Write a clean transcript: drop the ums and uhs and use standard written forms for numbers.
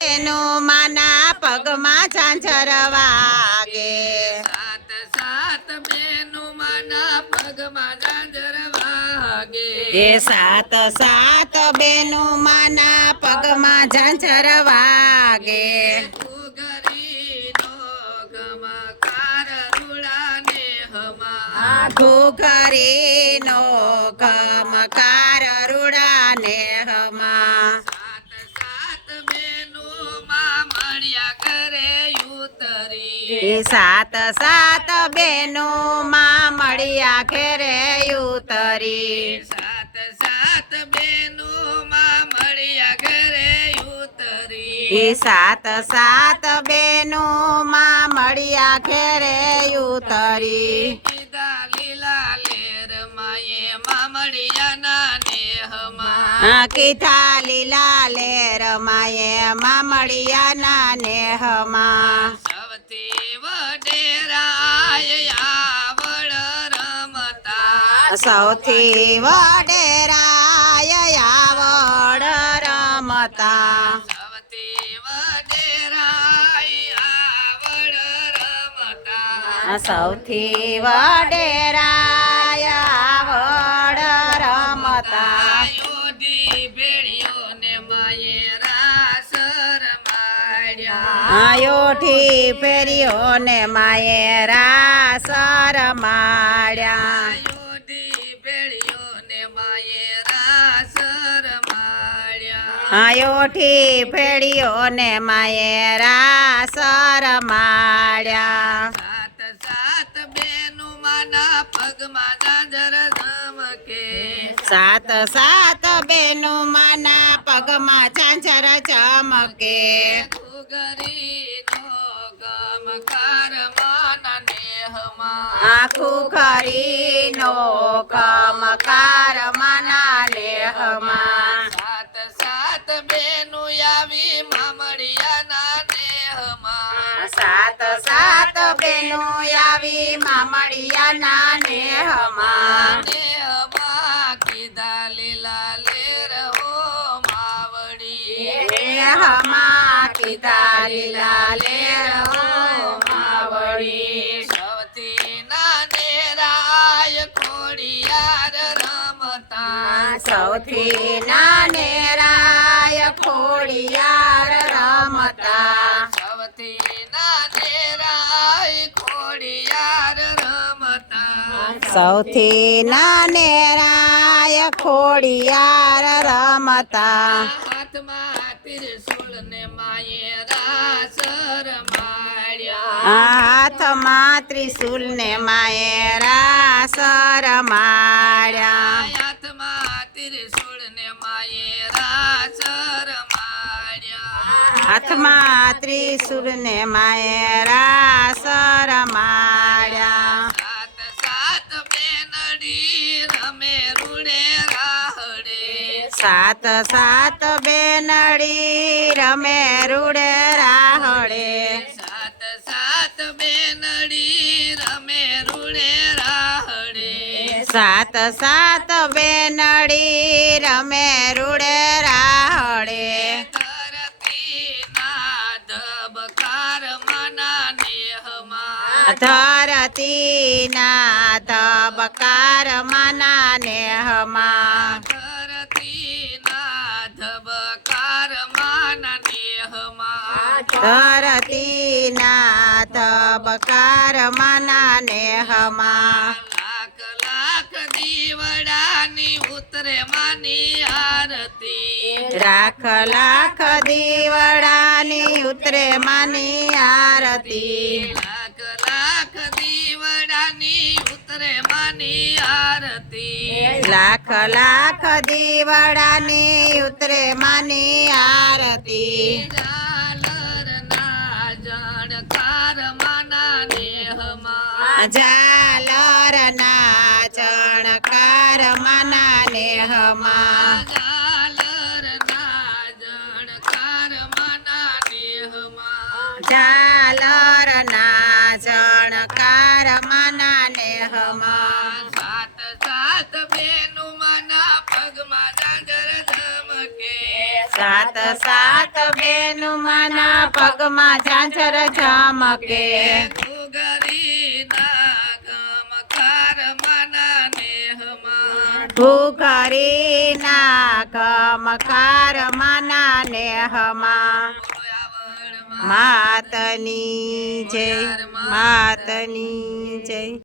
બેનો માના પગમાં ઝાંઝર વાગે સાત સાત બેનો માના પગમાં ઝાંઝર વાગે એ સાત સાત બેનો માના પગમાં ઝાંઝર વાગે ઘૂઘરીનો ગમકાર રૂડાને હમા ઘૂઘરીનો ગમકાર રૂડાને હમા સાત સાત બેનો માં મળ્યા કરે ઉતરી એ સાત સાત બેનો માં મળ્યા ઘેરે ઉતરી સાત સાત બેનો માં મળ્યા ઘરે ઉતરી એ સાત સાત બેનો માં મળ્યા ઘેરે ઉતરી કીધા લીલા લેર માએ મામડિયા ના નેહમાં કીધા લીલા લેર માએ મામડિયા ના નેહમાં સૌથી વડેરાય આવડ રમતા સૌથી વડેરાય આવડ રમતા સૌથી વડેરાય આવડ રમતા સૌથી વડેરાય આવડ રમતા યોધી ભેળિયો ને માએ રાસ રમાડ્યા આયોઠી ફેર્યો ને માએ રાસ રમાડ્યા યોધી ભેળિયો ને માએ રાસ રમાડ્યા આયોઠી ફેર્યો ને માએ રાસ રમાડ્યા સાત સાત બેનું માના પગમાં ઝાંઝર ઝમકે સાત સાત બેનો માના પગમાં ઝાંઝર ચમકે ઘૂઘરીનો ગમકાર માના નેહમાં આખું ખરીનો કમકાર માના લેહમાં સાત સાત બેનું આવી મામડિયાના નેહમાં સાત સાત બેનો આવી મામડિયાના નેહમાં નેહમાં કીધા લીલા લેર હો માવડી નેહમાં કીધા લીલા લેર હો માવડી સૌથી નાનેરાય ખોડિયાર રમતા સૌથી નાનેરાય ખોડિયાર રમતા સૌથી નાનેરાય ખોડિયાર રમતા સૌથી નાનેરાય ખોડિયાર રમતા હાથમાં ત્રિશૂળ ને માએ રાસ રમાડ્યા હાથમાં ત્રિશૂલ ને માએ રાસ રમાડ્યા હાથમાં ત્રિશૂળ ને માએ રાસ રમાડ્યા હાથમાં ત્રિશૂળ ને માએ રાસ રમાડ્યા સાત સાત બેનડી રમે રૂડે રાહડે સાત સાત બેનડી રમે રૂડે રાહડે સાત સાત બેનડી રમે રૂડે રાહડે સાત સાત બેનડી રમે રૂડે રાહડે ધરતીના ધબકાર માના નેહમાં ધરતીના તબકાર માના નેહમાં ધરતીના ધબકાર માના નેહમાં ધરતીના તબકાર માના નેહમાં લાખ લાખ દીવડાની ઉતરે માની આરતી લાખ લાખ દીવડાની ઉતરે માની આરતી લાખ લાખ દીવડાની ઉતરે માની આરતી લાખ લાખ દીવડાની ઉતરે માની આરતી ઝાલરના જણકાર માના નેહમાં ઝાલરના ચણકાર માના નેહમાં ઝાલરના જણકાર માના નેહમાં ઝાલરના ચણકાર માના નેહમાં સાત સાત બેનું માના પગમાં ઝાંઝર ઝમકે સાત સાત બેનું માના પગમાં ઝાંઝર ઝમકે ઘૂઘરીના ગમકાર માના નેહમાં ઘૂઘરીના કમકાર માના નેહમાં માતની જય માતની જય